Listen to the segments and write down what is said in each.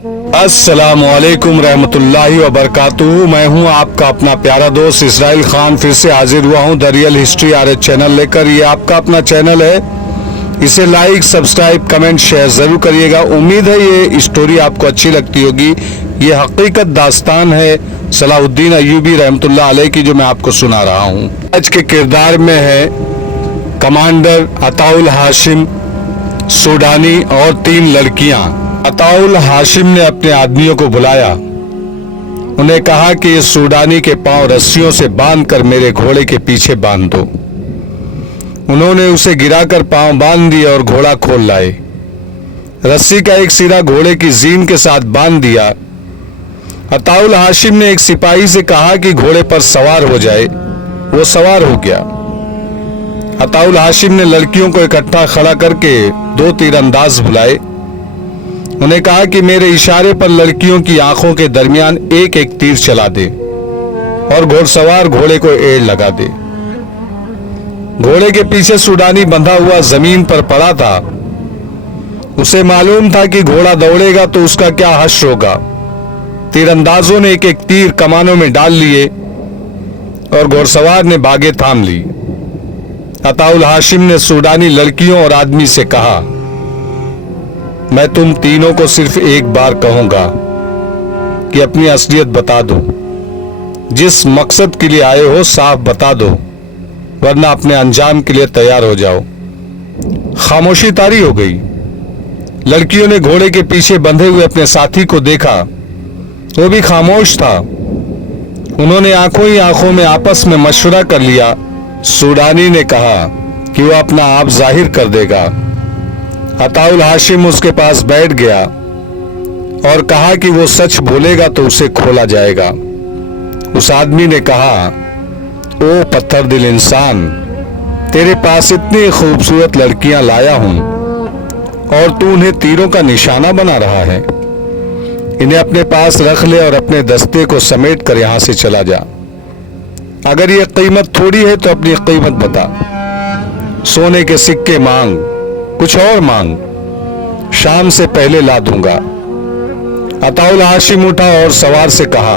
अस्सलाम वालेकुम रहमतुल्लाहि व बरकातुहू। मैं हूं आपका अपना प्यारा दोस्त इसराइल खान, फिर से हाजिर हुआ हूं the real history RH channel लेकर। ये आपका अपना चैनल है, इसे लाइक, सब्सक्राइब, कमेंट, शेयर ज़रूर करिएगा। उम्मीद है ये स्टोरी आपको अच्छी लगती होगी। ये हकीकत दास्तान है सलाहुद्दीन अय्यूबी रहमतुल्लाह अलैह की, जो मैं आपको सुना रहा हूँ। आज के किरदार में है कमांडर अताउल हाशिम सूडानी और 3 लड़कियां। अताउल हाशिम ने अपने आदमियों को बुलाया, उन्हें कहा कि इस सूडानी के पांव रस्सियों से बांधकर मेरे घोड़े के पीछे बांध दो। उन्होंने उसे गिराकर पांव बांध दिए और घोड़ा खोल लाए। रस्सी का एक सिरा घोड़े की जीन के साथ बांध दिया। अताउल हाशिम ने एक सिपाही से कहा कि घोड़े पर सवार हो जाए। वो सवार हो गया। अताउल हाशिम ने लड़कियों को इकट्ठा खड़ा करके 2 तीरंदाज बुलाए। उन्हें कहा कि मेरे इशारे पर लड़कियों की आंखों के दरमियान एक एक तीर चला दे और घोड़सवार घोड़े को एड़ लगा दे। घोड़े के पीछे सूडानी बंधा हुआ जमीन पर पड़ा था। उसे मालूम था कि घोड़ा दौड़ेगा तो उसका क्या हश्र होगा। तीरंदाजों ने एक एक तीर कमानों में डाल लिए और घोड़सवार ने बागें थाम ली। अताउल हाशिम ने सूडानी लड़कियों और आदमी से कहा, मैं तुम तीनों को सिर्फ एक बार कहूंगा कि अपनी असलियत बता दो। जिस मकसद के लिए आए हो साफ बता दो, वरना अपने अंजाम के लिए तैयार हो जाओ। खामोशी तारी हो गई। लड़कियों ने घोड़े के पीछे बंधे हुए अपने साथी को देखा, वो भी खामोश था। उन्होंने आंखों ही आंखों में आपस में मशवरा कर लिया। सूडानी ने कहा कि वो अपना आप जाहिर कर देगा। अताउल हाशिम उसके पास बैठ गया और कहा कि वो सच बोलेगा तो उसे खोला जाएगा। उस आदमी ने कहा, ओ पत्थर दिल इंसान, तेरे पास इतनी खूबसूरत लड़कियां लाया हूं और तू उन्हें तीरों का निशाना बना रहा है। इन्हें अपने पास रख ले और अपने दस्ते को समेट कर यहां से चला जा। अगर ये कीमत थोड़ी है तो अपनी कीमत बता। सोने के सिक्के मांग, कुछ और मांग, शाम से पहले ला दूंगा। अताउल हाशिम उठा और सवार से कहा,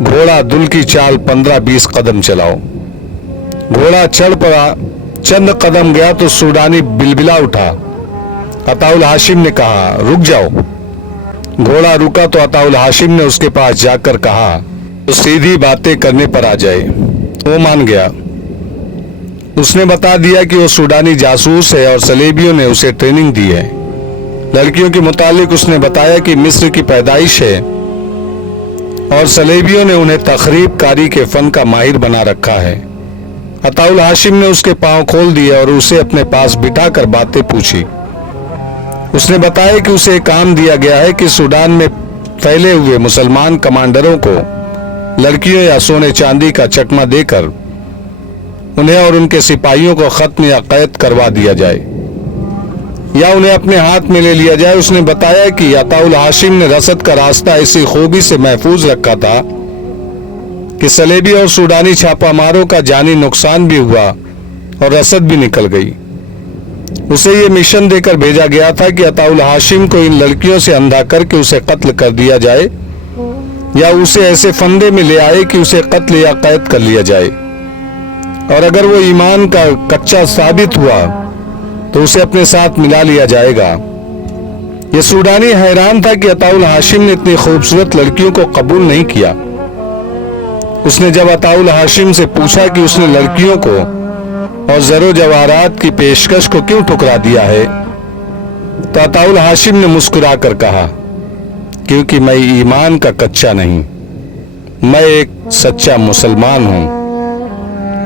घोड़ा दुल की चाल 15-20 कदम चलाओ। घोड़ा चढ़ पड़ा। चंद कदम गया तो सूडानी बिलबिला उठा। अताउल हाशिम ने कहा, रुक जाओ। घोड़ा रुका तो अताउल हाशिम ने उसके पास जाकर कहा, तो सीधी बातें करने पर आ जाए। वो मान गया। उसने बता दिया कि वो सूडानी जासूस है और सलेबियों ने उसे ट्रेनिंग दी है। लड़कियों के मुतालिक उसने बताया कि मिस्र की पैदाइश है और सलेबियों ने उन्हें तखरीब कारी के फन का माहिर बना रखा है। अताउल हाशिम ने उसके पांव खोल दिए और उसे अपने पास बिठाकर बातें पूछी। उसने बताया कि उसे काम दिया गया है कि सूडान में फैले हुए मुसलमान कमांडरों को लड़कियों या सोने चांदी का चकमा देकर उन्हें और उनके सिपाहियों को खत्म या कैद करवा दिया जाए या उन्हें अपने हाथ में ले लिया जाए। उसने बताया कि अताउल हाशिम ने रसद का रास्ता ऐसी खूबी से महफूज रखा था कि सलेबी और सूडानी छापामारों का जानी नुकसान भी हुआ और रसद भी निकल गई। उसे ये मिशन देकर भेजा गया था कि अताउल हाशिम को इन लड़कियों से अंधा करके उसे कत्ल कर दिया जाए या उसे ऐसे फंदे में ले आए कि उसे कत्ल या कैद कर लिया जाए, और अगर वो ईमान का कच्चा साबित हुआ तो उसे अपने साथ मिला लिया जाएगा। ये सूडानी हैरान था कि अताउल हाशिम ने इतनी खूबसूरत लड़कियों को कबूल नहीं किया। उसने जब अताउल हाशिम से पूछा कि उसने लड़कियों को और ज़रो जवाहरात की पेशकश को क्यों ठुकरा दिया है, तो अताउल हाशिम ने मुस्कुरा कर कहा, क्योंकि मैं ईमान का कच्चा नहीं, मैं एक सच्चा मुसलमान हूं।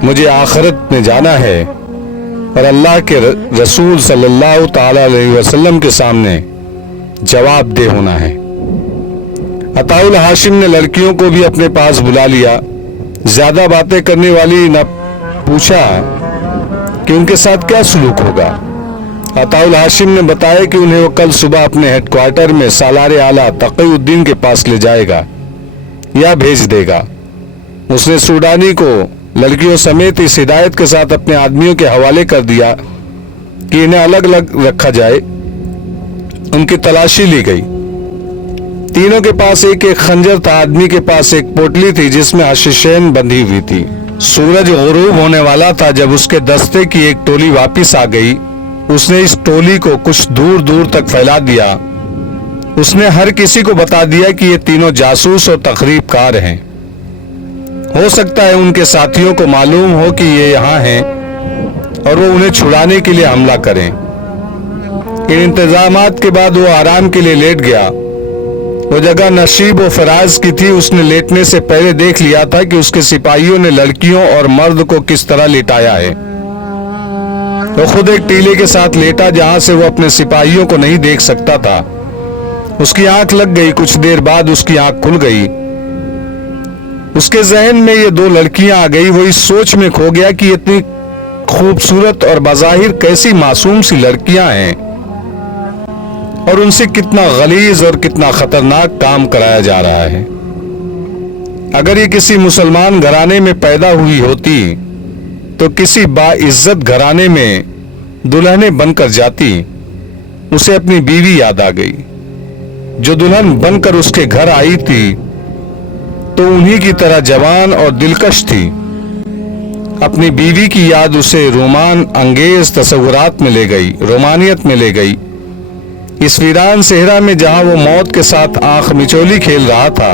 मुझे आखिरत में जाना है और अल्लाह के रसूल सल्लल्लाहु ताला अलैहि वसल्लम के सामने जवाबदेह होना है। अताउल हाशिम ने लड़कियों को भी अपने पास बुला लिया। ज्यादा बातें करने वाली ने पूछा कि उनके साथ क्या सुलूक होगा। अताउल हाशिम ने बताया कि उन्हें वो कल सुबह अपने हेडक्वार्टर में सालार आला तक़ीउद्दीन के पास ले जाएगा या भेज देगा। उसने सूडानी को लड़कियों समेत इस हिदायत के साथ अपने आदमियों के हवाले कर दिया कि इन्हें अलग अलग रखा जाए। उनकी तलाशी ली गई। तीनों के पास एक एक खंजर था। आदमी के पास एक पोटली थी जिसमें हशीशें बंधी हुई थी। सूरज गुरूब होने वाला था जब उसके दस्ते की एक टोली वापस आ गई। उसने इस टोली को कुछ दूर दूर तक फैला दिया। उसने हर किसी को बता दिया कि ये तीनों जासूस और तखरीबकार हैं। हो सकता है उनके साथियों को मालूम हो कि ये यहाँ हैं और वो उन्हें छुड़ाने के लिए हमला करें। इन इंतजामात के बाद वो आराम के लिए लेट गया। वो जगह नशीब और फराज की थी। उसने लेटने से पहले देख लिया था कि उसके सिपाहियों ने लड़कियों और मर्द को किस तरह लिटाया है। वो खुद एक टीले के साथ लेटा जहां से वो अपने सिपाहियों को नहीं देख सकता था। उसकी आंख लग गई। कुछ देर बाद उसकी आंख खुल गई। उसके जहन में ये दो लड़कियां आ गई। वो इस सोच में खो गया कि इतनी खूबसूरत और बज़ाहिर कैसी मासूम सी लड़कियां हैं और उनसे कितना गलीज और कितना खतरनाक काम कराया जा रहा है। अगर ये किसी मुसलमान घराने में पैदा हुई होती तो किसी बाइज्जत घराने में दुल्हने बनकर जाती। उसे अपनी बीवी याद आ गई जो दुल्हन बनकर उसके घर आई थी, तो उन्हीं की तरह जवान और दिलकश थी। अपनी बीवी की याद उसे रोमान अंगेज तस्वुरात में ले गई, रोमानियत में ले गई। इस वीरान सेहरा में जहां वो मौत के साथ आंख मिचोली खेल रहा था,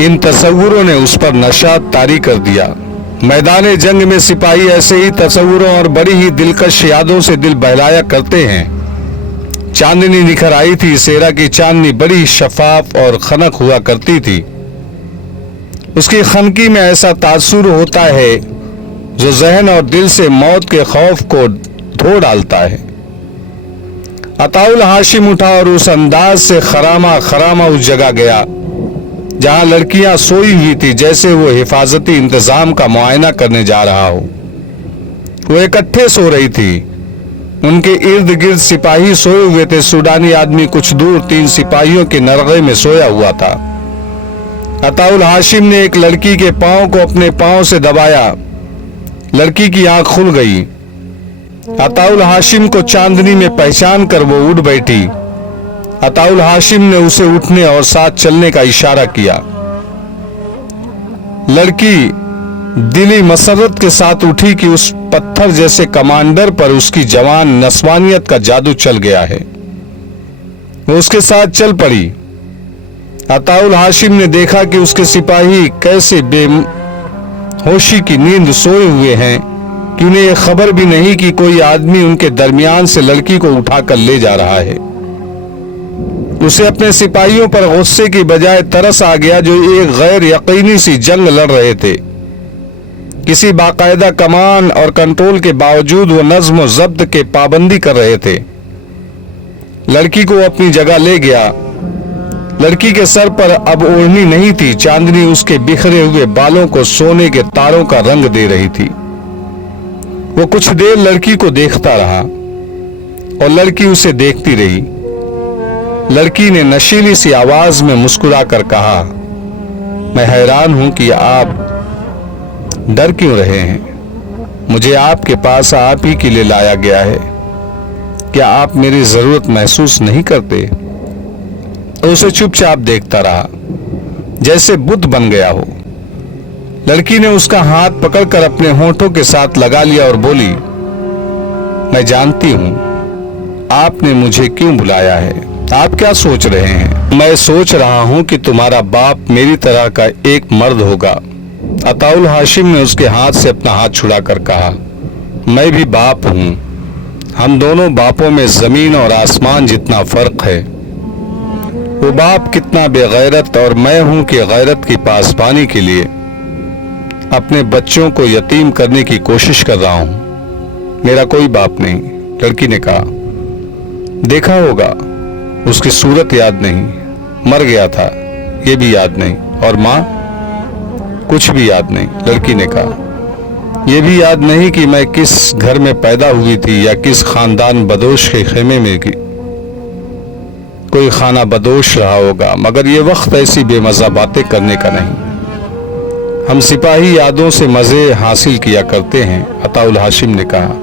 इन तस्वुरों ने उस पर नशा तारी कर दिया। मैदान जंग में सिपाही ऐसे ही तस्वुरों और बड़ी ही दिलकश यादों से दिल बहलाया करते हैं। चांदनी निखर आई थी। सेहरा की चांदनी बड़ी शफाफ और खनक हुआ करती थी। उसकी खनकी में ऐसा तासुर होता है जो जहन और दिल से मौत के खौफ को धो डालता है। अताउल हाशिम उठा और उस अंदाज से खरामा खरामा उस जगह गया जहां लड़कियां सोई हुई थी, जैसे वो हिफाजती इंतजाम का मुआयना करने जा रहा हो। वो इकट्ठे सो रही थी। उनके इर्द गिर्द सिपाही सोए हुए थे। सूडानी आदमी कुछ दूर 3 सिपाहियों के नरगे में सोया हुआ था। अताउल हाशिम ने एक लड़की के पांव को अपने पांव से दबाया। लड़की की आंख खुल गई। अताउल हाशिम को चांदनी में पहचान कर वो उठ बैठी। अताउल हाशिम ने उसे उठने और साथ चलने का इशारा किया। लड़की दिली मसरत के साथ उठी कि उस पत्थर जैसे कमांडर पर उसकी जवान नस्वानियत का जादू चल गया है। वो उसके साथ चल पड़ी। अताउल हाशिम ने देखा कि उसके सिपाही कैसे बेहोशी की नींद सोए हुए हैं कि उन्हें यह खबर भी नहीं कि कोई आदमी उनके दरमियान से लड़की को उठाकर ले जा रहा है। उसे अपने सिपाहियों पर गुस्से की बजाय तरस आ गया जो एक गैर यकीनी सी जंग लड़ रहे थे। किसी बाकायदा कमान और कंट्रोल के बावजूद वो नज्म और जब्त के पाबंदी कर रहे थे। लड़की को अपनी जगह ले गया। लड़की के सर पर अब ओढ़नी नहीं थी। चांदनी उसके बिखरे हुए बालों को सोने के तारों का रंग दे रही थी। वो कुछ देर लड़की को देखता रहा और लड़की उसे देखती रही। लड़की ने नशीली सी आवाज में मुस्कुराकर कहा, मैं हैरान हूं कि आप डर क्यों रहे हैं। मुझे आपके पास आप ही के लिए लाया गया है। क्या आप मेरी जरूरत महसूस नहीं करते? तो उसे चुपचाप देखता रहा जैसे बुद्ध बन गया हो। लड़की ने उसका हाथ पकड़कर अपने होठों के साथ लगा लिया और बोली, मैं जानती हूं आपने मुझे क्यों बुलाया है। आप क्या सोच रहे हैं? मैं सोच रहा हूं कि तुम्हारा बाप मेरी तरह का एक मर्द होगा। अताउल हाशिम ने उसके हाथ से अपना हाथ छुड़ाकर कहा, मैं भी बाप हूं। हम दोनों बापों में जमीन और आसमान जितना फर्क है। वो बाप कितना बेगैरत और मैं हूं कि गैरत की पासबानी के लिए अपने बच्चों को यतीम करने की कोशिश कर रहा हूं। मेरा कोई बाप नहीं। लड़की ने कहा, देखा होगा उसकी सूरत याद नहीं, मर गया था ये भी याद नहीं, और माँ? कुछ भी याद नहीं। लड़की ने कहा, ये भी याद नहीं कि मैं किस घर में पैदा हुई थी या किस खानदान बदोश के खेमे में की। कोई खाना बदोश रहा होगा, मगर ये वक्त ऐसी बेमज़ा बातें करने का नहीं। हम सिपाही यादों से मज़े हासिल किया करते हैं। अताउल हाशिम ने कहा,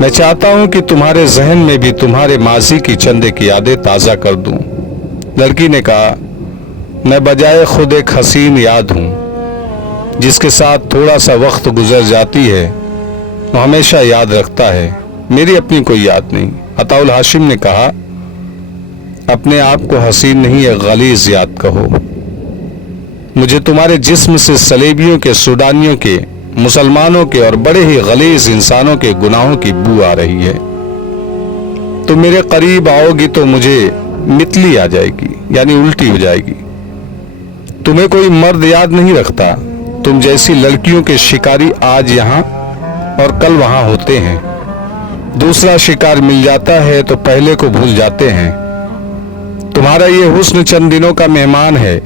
मैं चाहता हूं कि तुम्हारे जहन में भी तुम्हारे माजी की चंद की यादें ताज़ा कर दूं। लड़की ने कहा, मैं बजाय खुद एक हसीन याद हूँ जिसके साथ थोड़ा सा वक्त गुजर जाती है वो हमेशा याद रखता है, मेरी अपनी कोई याद नहीं। अताउल हाशिम ने कहा, अपने आप को हसीन नहीं एक गलीज याद कहो। मुझे तुम्हारे जिस्म से सलेबियों के, सूडानियों के, मुसलमानों के और बड़े ही गलीज इंसानों के गुनाहों की बू आ रही है। तुम मेरे करीब आओगी तो मुझे मितली आ जाएगी, यानी उल्टी हो जाएगी। तुम्हें कोई मर्द याद नहीं रखता। तुम जैसी लड़कियों के शिकारी आज यहाँ और कल वहां होते हैं। दूसरा शिकार मिल जाता है तो पहले को भूल जाते हैं। तुम्हारा ये हुस्न चंद दिनों का मेहमान है।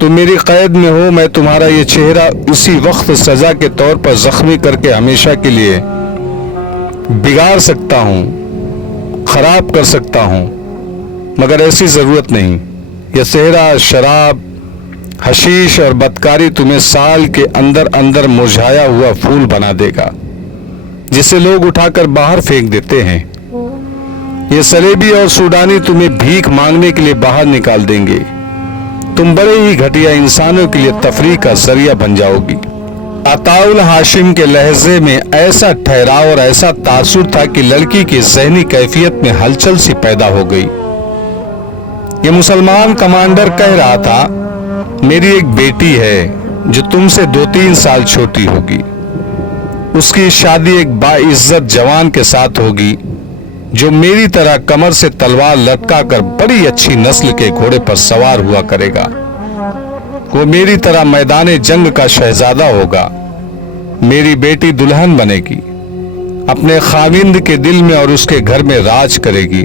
तुम मेरी कैद में हो, मैं तुम्हारा ये चेहरा उसी वक्त सजा के तौर पर जख्मी करके हमेशा के लिए बिगाड़ सकता हूं, खराब कर सकता हूं, मगर ऐसी जरूरत नहीं। यह चेहरा शराब, हशीश और बदकारी तुम्हें साल के अंदर अंदर मुरझाया हुआ फूल बना देगा जिसे लोग उठाकर बाहर फेंक देते हैं। ये सलेबी और सूडानी तुम्हें भीख मांगने के लिए बाहर निकाल देंगे। तुम बड़े ही घटिया इंसानों के लिए तफरीह का जरिया बन जाओगी। अताउल हाशिम के लहजे में ऐसा ठहराव और ऐसा तासुर था कि लड़की की ज़हनी कैफियत में हलचल सी पैदा हो गई। ये मुसलमान कमांडर कह रहा था, मेरी एक बेटी है जो तुमसे 2-3 साल छोटी होगी। उसकी शादी एक बाइज्जत जवान के साथ होगी जो मेरी तरह कमर से तलवार लटका कर बड़ी अच्छी नस्ल के घोड़े पर सवार हुआ करेगा। वो मेरी तरह मैदाने जंग का शहजादा होगा। मेरी बेटी दुल्हन बनेगी, अपने खाविंद के दिल में और उसके घर में राज करेगी।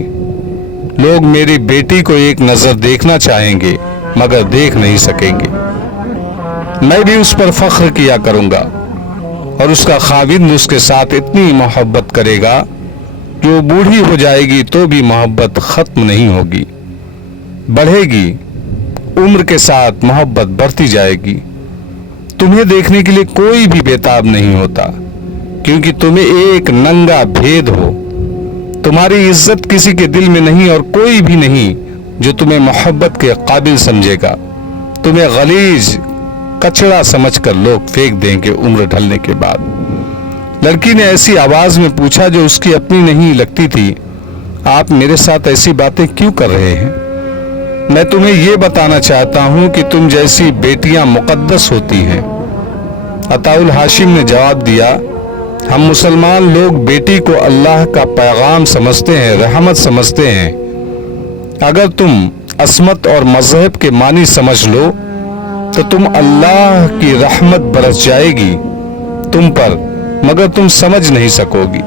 लोग मेरी बेटी को एक नजर देखना चाहेंगे मगर देख नहीं सकेंगे। मैं भी उस पर फख्र किया करूंगा और उसका खाविंद उसके साथ इतनी मोहब्बत करेगा कि वो बूढ़ी हो जाएगी तो भी मोहब्बत खत्म नहीं होगी, बढ़ेगी। उम्र के साथ मोहब्बत बढ़ती जाएगी। तुम्हें देखने के लिए कोई भी बेताब नहीं होता क्योंकि तुम्हें एक नंगा भेद हो। तुम्हारी इज्जत किसी के दिल में नहीं और कोई भी नहीं जो तुम्हें मोहब्बत के काबिल समझेगा। तुम्हें गलीज कचड़ा समझकर लोग फेंक देंगे उम्र ढलने के बाद। लड़की ने ऐसी आवाज में पूछा जो उसकी अपनी नहीं लगती थी, आप मेरे साथ ऐसी बातें क्यों कर रहे हैं? मैं तुम्हें यह बताना चाहता हूं कि तुम जैसी बेटियां मुकद्दस होती हैं। अताउल हाशिम ने जवाब दिया, हम मुसलमान लोग बेटी को अल्लाह का पैगाम समझते हैं, रहमत समझते हैं। अगर तुम असमत और मजहब के मानी समझ लो तो तुम अल्लाह की रहमत बरस जाएगी तुम पर, मगर तुम समझ नहीं सकोगी।